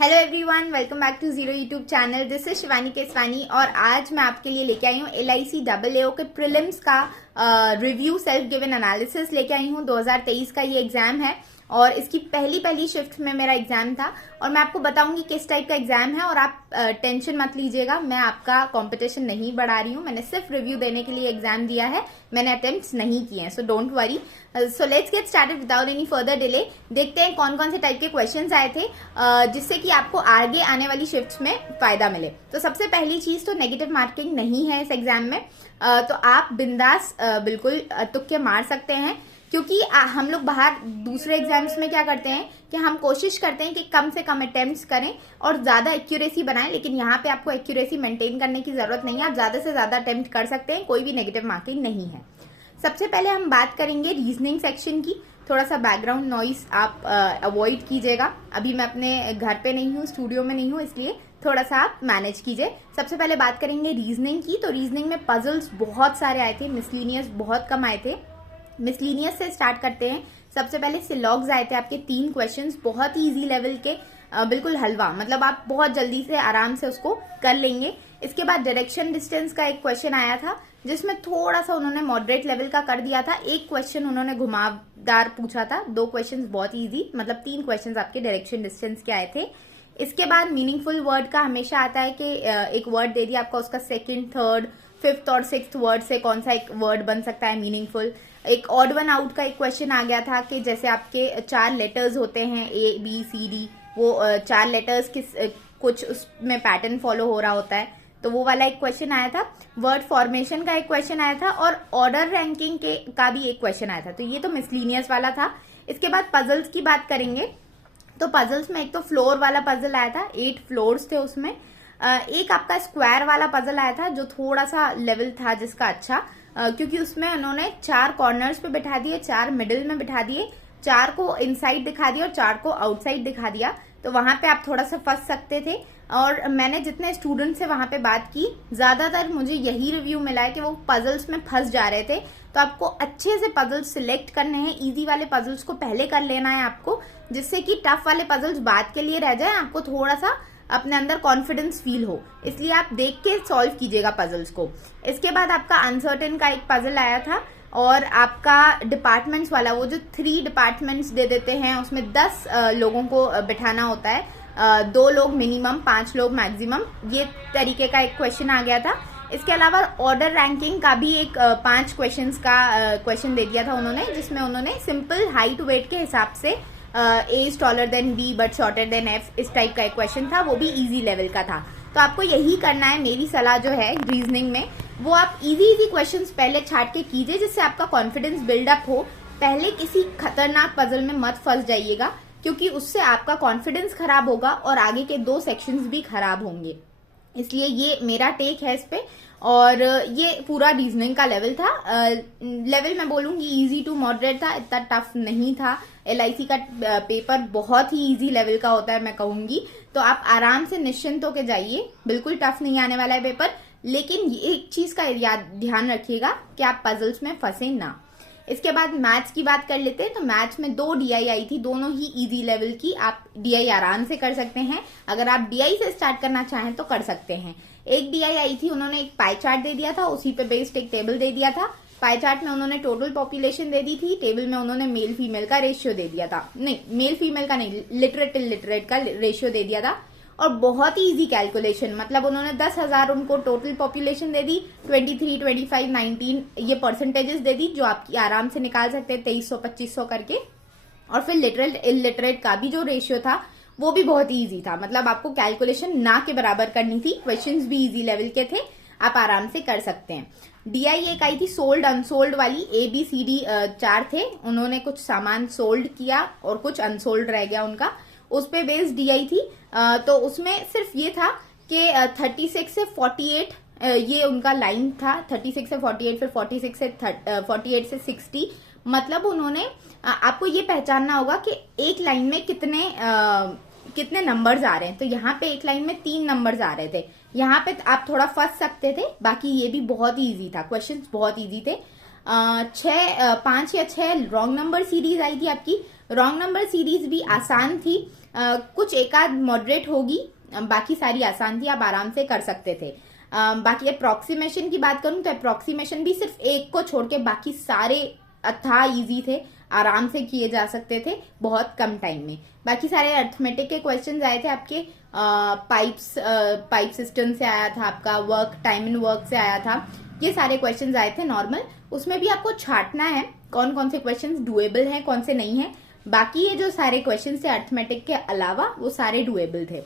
Hello everyone, welcome back to zero YouTube channel. This is Shivani Keswani और आज मैं आपके लिए लेके आई हूँ LIC AAO के प्रीलिम्स का रिव्यू सेल्फ गिवन एनालिसिस लेके आई हूँ। 2023 का ये एग्जाम है और इसकी पहली शिफ्ट में मेरा एग्जाम था और मैं आपको बताऊंगी किस टाइप का एग्जाम है। और आप टेंशन मत लीजिएगा, मैं आपका कंपटीशन नहीं बढ़ा रही हूँ, मैंने सिर्फ रिव्यू देने के लिए एग्जाम दिया है, मैंने अटेम्प्ट्स नहीं किए हैं। So don't worry. So let's get started without any further delay. देखते हैं कौन कौन से टाइप के क्वेश्चंस आए थे जिससे कि आपको आगे आने वाली शिफ्ट्स में फायदा मिले। तो सबसे पहली चीज तो नेगेटिव मार्किंग नहीं है इस एग्जाम में, तो आप बिंदास बिल्कुल तुक्के मार सकते हैं, क्योंकि हम लोग बाहर दूसरे एग्जाम्स में क्या करते हैं कि हम कोशिश करते हैं कि कम से कम अटेम्प्ट्स करें और ज्यादा एक्यूरेसी बनाएं, लेकिन यहाँ पे आपको एक्यूरेसी मेंटेन करने की जरूरत नहीं है, आप ज्यादा से ज्यादा अटेम्प्ट कर सकते हैं, कोई भी नेगेटिव मार्किंग नहीं है। सबसे पहले हम बात करेंगे रीजनिंग सेक्शन की। थोड़ा सा बैकग्राउंड नॉइस आप अवॉइड कीजिएगा। अभी मैं अपने घर पे नहीं हूँ, स्टूडियो में नहीं हूँ, इसलिए थोड़ा सा आप मैनेज कीजिए। सबसे पहले बात करेंगे रीजनिंग की। तो रीजनिंग में पजल्स बहुत सारे आए थे, मिसलीनियस बहुत कम आए थे। मिसलीनियस से स्टार्ट करते हैं। सबसे पहले सिलॉग्स आए थे आपके 3 क्वेश्चंस, बहुत ही इजी लेवल के, बिल्कुल हलवा, मतलब आप बहुत जल्दी से आराम से उसको कर लेंगे। इसके बाद डायरेक्शन डिस्टेंस का एक क्वेश्चन आया था जिसमें थोड़ा सा उन्होंने मॉडरेट लेवल का कर दिया था। एक क्वेश्चन उन्होंने घुमावदार पूछा था, 2 क्वेश्चन बहुत इजी, मतलब 3 क्वेश्चन आपके डायरेक्शन डिस्टेंस के आए थे। इसके बाद मीनिंगफुल वर्ड का हमेशा आता है कि एक वर्ड दे दिया आपका, उसका 2nd, 3rd, 5th और 6th वर्ड से कौन सा एक वर्ड बन सकता है मीनिंगफुल। एक ऑड वन आउट का एक क्वेश्चन आ गया था कि जैसे आपके 4 लेटर्स होते हैं ABCD, वो 4 लेटर्स किस कुछ उसमें पैटर्न फॉलो हो रहा होता है, तो वो वाला एक क्वेश्चन आया था। वर्ड फॉर्मेशन का एक क्वेश्चन आया था और ऑर्डर रैंकिंग के का भी एक क्वेश्चन आया था। तो ये तो मिसलीनियस वाला था। इसके बाद पजल्स की बात करेंगे तो पजल्स में एक तो फ्लोर वाला पजल आया था, 8 फ्लोर्स थे उसमें। एक आपका स्क्वायर वाला पजल आया था जो थोड़ा सा लेवल था जिसका अच्छा, क्योंकि उसमें उन्होंने 4 कॉर्नर्स पे बिठा दिए, 4 मिडिल में बिठा दिए, 4 को इनसाइड दिखा दिया और 4 को आउटसाइड दिखा दिया, तो वहां पे आप थोड़ा सा फंस सकते थे। और मैंने जितने स्टूडेंट से वहां पे बात की, ज्यादातर मुझे यही रिव्यू मिला है कि वो पजल्स में फंस जा रहे थे। तो आपको अच्छे से पजल्स सिलेक्ट करने हैं, इजी वाले पजल्स को पहले कर लेना है आपको, जिससे कि टफ वाले पजल्स बाद के लिए रह जाए, आपको थोड़ा सा अपने अंदर कॉन्फिडेंस फील हो, इसलिए आप देख के सॉल्व कीजिएगा पजल्स को। इसके बाद आपका अनसर्टेन का एक पजल आया था और आपका डिपार्टमेंट्स वाला, वो जो 3 डिपार्टमेंट्स दे देते हैं उसमें 10 लोगों को बिठाना होता है, 2 लोग मिनिमम, 5 लोग मैक्सिमम, ये तरीके का एक क्वेश्चन आ गया था। इसके अलावा ऑर्डर रैंकिंग का भी एक 5 क्वेश्चंस का क्वेश्चन दे दिया था उन्होंने, जिसमें उन्होंने सिंपल हाइट वेट के हिसाब से A is taller than B but shorter than F, इस टाइप का एक क्वेश्चन था, वो भी इजी लेवल का था। तो आपको यही करना है। मेरी सलाह जो है रीजनिंग में, वो आप इजी क्वेश्चंस पहले छाट के कीजिए, जिससे आपका कॉन्फिडेंस बिल्डअप हो। पहले किसी खतरनाक पजल में मत फंस जाइएगा, क्योंकि उससे आपका कॉन्फिडेंस खराब होगा और आगे के 2 सेक्शंस भी खराब होंगे। इसलिए ये मेरा टेक है इस पे। और ये पूरा रीजनिंग का लेवल था। लेवल मैं बोलूंगी इजी टू मॉडरेट था, इतना टफ नहीं था। LIC का पेपर बहुत ही इजी लेवल का होता है मैं कहूंगी, तो आप आराम से निश्चिंत होके जाइए, बिल्कुल टफ नहीं आने वाला है पेपर। लेकिन एक चीज का ध्यान रखिएगा कि आप पजल्स में फंसे ना। इसके बाद मैथ्स की बात कर लेते हैं। तो मैथ्स में 2 DI आई थी, दोनों ही इजी लेवल की, आप DI आराम से कर सकते हैं। अगर आप DI से स्टार्ट करना चाहें तो कर सकते हैं। एक DI आई थी, उन्होंने एक पाई चार्ट दे दिया था, उसी पे बेस्ड एक टेबल दे दिया था। पाई चार्ट में उन्होंने टोटल पॉपुलेशन दे दी थी, टेबल में उन्होंने मेल फीमेल का रेशियो दे दिया था, नहीं मेल फीमेल का नहीं, लिटरेट इलिटरेट का रेशियो दे दिया था। और बहुत ही इजी कैलकुलेशन, मतलब उन्होंने 10,000 उनको टोटल पॉपुलेशन दे दी, 23, 25, 19 ये परसेंटेजेस दे दी, जो आपकी आराम से निकाल सकते हैं 2300, 2500 करके। और फिर लिटरेट इलिटरेट का भी जो रेशियो था वो भी बहुत इजी था, मतलब आपको कैलकुलेशन ना के बराबर करनी थी। क्वेश्चंस भी इजी लेवल के थे, आप आराम से कर सकते हैं। DI एक आई थी सोल्ड अनसोल्ड वाली, ABCD 4 थे, उन्होंने कुछ सामान सोल्ड किया और कुछ अनसोल्ड रह गया उनका, उस पे बेस्ड DI थी। तो उसमें सिर्फ ये था कि 36 से 48 ये उनका लाइन था, 36 से 48, फिर 48 से 60, मतलब उन्होंने आपको ये पहचानना होगा कि एक लाइन में कितने नंबर्स आ रहे हैं। तो यहाँ पे एक लाइन में 3 नंबर्स आ रहे थे, यहाँ पे आप थोड़ा फंस सकते थे, बाकी ये भी बहुत ही इजी था, क्वेश्चंस बहुत इजी थे। 5 या 6 रॉन्ग नंबर सीरीज आई थी आपकी, रॉन्ग नंबर सीरीज भी आसान थी। कुछ एक आध मॉडरेट होगी, बाकी सारी आसान थी, आप आराम से कर सकते थे। बाकी अप्रोक्सीमेशन की बात करूं तो अप्रोक्सीमेशन भी सिर्फ एक को छोड़ के बाकी सारे अथाह इजी थे, आराम से किए जा सकते थे बहुत कम टाइम में। बाकी सारे अर्थमेटिक के क्वेश्चंस आए थे आपके, पाइप सिस्टम से आया था आपका, वर्क टाइम एंड वर्क से आया था, ये सारे क्वेश्चंस आए थे नॉर्मल। उसमें भी आपको छांटना है कौन कौन से क्वेश्चंस डुएबल हैं, कौन से नहीं है। बाकी ये जो सारे क्वेश्चंस थे अर्थमेटिक के अलावा वो सारे डुएबल थे,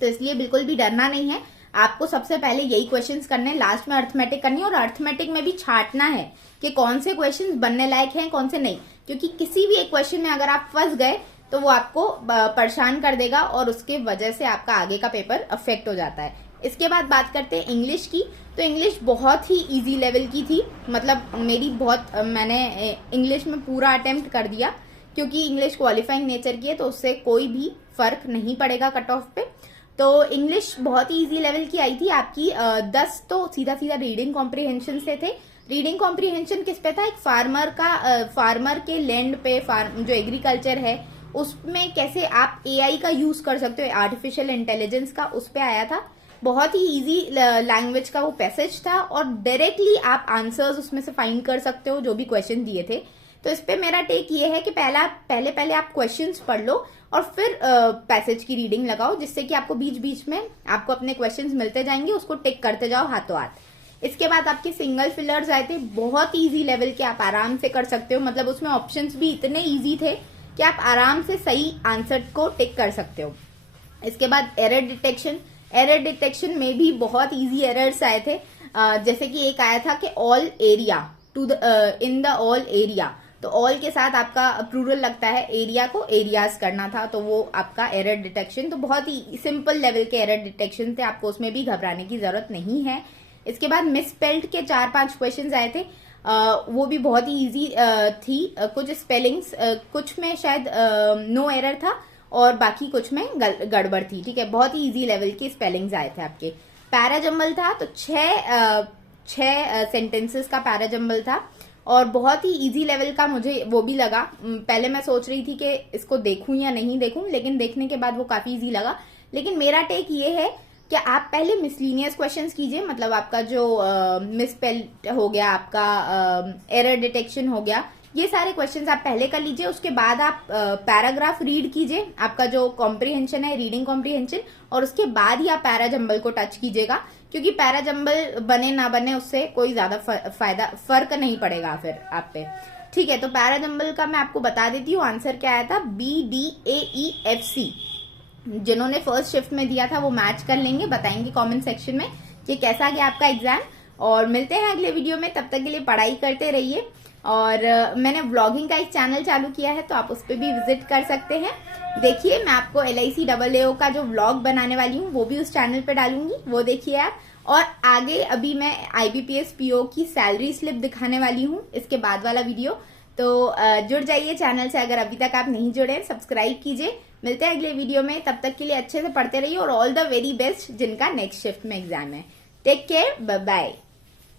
तो इसलिए बिल्कुल भी डरना नहीं है। आपको सबसे पहले यही क्वेश्चंस करने हैं, लास्ट में अर्थमेटिक करनी है, और अर्थमेटिक में भी छांटना है कि कौन से क्वेश्चंस बनने लायक हैं कौन से नहीं, क्योंकि किसी भी एक क्वेश्चन में अगर आप फंस गए तो वो आपको परेशान कर देगा और उसके वजह से आपका आगे का पेपर अफेक्ट हो जाता है। इसके बाद बात करते हैं इंग्लिश की, तो इंग्लिश बहुत ही इजी लेवल की थी, मतलब मैंने इंग्लिश में पूरा अटेम्प्ट कर दिया, क्योंकि इंग्लिश क्वालिफाइंग नेचर की है तो उससे कोई भी फर्क नहीं पड़ेगा कट ऑफ पे। तो इंग्लिश बहुत ही इजी लेवल की आई थी आपकी। 10 तो सीधा सीधा रीडिंग कॉम्प्रिहेंशन से थे। रीडिंग कॉम्प्रिहेंशन किस पे था, एक फार्मर के लैंड पे, जो एग्रीकल्चर है उसमें कैसे आप एआई का यूज कर सकते हो, आर्टिफिशियल इंटेलिजेंस का, उस पे आया था। बहुत ही इजी लैंग्वेज का वो पैसेज था और डायरेक्टली आप आंसर्स उसमें से फाइंड कर सकते हो जो भी क्वेश्चन दिए थे। तो इस पे मेरा टेक ये है कि पहले आप क्वेश्चंस पढ़ लो और फिर पैसेज की रीडिंग लगाओ, जिससे कि आपको बीच बीच में आपको अपने क्वेश्चंस मिलते जाएंगे, उसको टिक करते जाओ हाथों हाथ। इसके बाद आपके सिंगल फिलर्स आए थे, बहुत इजी लेवल के, आप आराम से कर सकते हो, मतलब उसमें ऑप्शंस भी इतने इजी थे कि आप आराम से सही आंसर को टिक कर सकते हो। इसके बाद एरर डिटेक्शन में भी बहुत इजी एरर्स आए थे, जैसे कि एक आया था कि all area in the all area, तो ऑल के साथ आपका प्लूरल लगता है, एरिया को एरियाज करना था, तो वो आपका एरर डिटेक्शन, तो बहुत ही सिंपल लेवल के एरर डिटेक्शन थे, आपको उसमें भी घबराने की जरूरत नहीं है। इसके बाद मिसस्पेल्ड के 4-5 क्वेश्चंस आए थे, वो भी बहुत ही इजी थी। कुछ स्पेलिंग्स, कुछ में शायद नो एरर था और बाकी कुछ में गड़बड़ थी, ठीक है। बहुत ही इजी लेवल के स्पेलिंग्स आए थे आपके। पैराजंबल था तो 6 सेंटेंसेस का पैराजंबल था और बहुत ही इजी लेवल का मुझे वो भी लगा। पहले मैं सोच रही थी कि इसको देखूं या नहीं देखूं, लेकिन देखने के बाद वो काफी इजी लगा। लेकिन मेरा टेक ये है कि आप पहले मिसलीनियस क्वेश्चंस कीजिए, मतलब आपका जो मिसस्पेल हो गया, आपका एरर डिटेक्शन हो गया, ये सारे क्वेश्चंस आप पहले कर लीजिए। उसके बाद आप पैराग्राफ रीड कीजिए, आपका जो कॉम्प्रिहेंशन है रीडिंग कॉम्प्रिहेंशन, और उसके बाद ही आप पैराजंबल को टच कीजिएगा, क्योंकि पैराजंबल बने ना बने उससे कोई ज्यादा फर्क नहीं पड़ेगा फिर आप पे, ठीक है। तो पैराजंबल का मैं आपको बता देती हूँ, आंसर क्या आया था, BDAEFC। जिन्होंने फर्स्ट शिफ्ट में दिया था वो मैच कर लेंगे, बताएंगे कमेंट सेक्शन में कि कैसा गया आपका एग्जाम। और मिलते हैं अगले वीडियो में, तब तक के लिए पढ़ाई करते रहिए। और मैंने व्लॉगिंग का एक चैनल चालू किया है, तो आप उस पर भी विजिट कर सकते हैं। देखिए, मैं आपको LIC AAO का जो व्लॉग बनाने वाली हूँ वो भी उस चैनल पे डालूंगी, वो देखिए आप। और आगे अभी मैं IBPS PO की सैलरी स्लिप दिखाने वाली हूँ, इसके बाद वाला वीडियो, तो जुड़ जाइए चैनल से अगर अभी तक आप नहीं जुड़े, सब्सक्राइब कीजिए। मिलते हैं अगले वीडियो में, तब तक के लिए अच्छे से पढ़ते रहिए और ऑल द वेरी बेस्ट जिनका नेक्स्ट शिफ्ट में एग्जाम है। Take care, bye bye.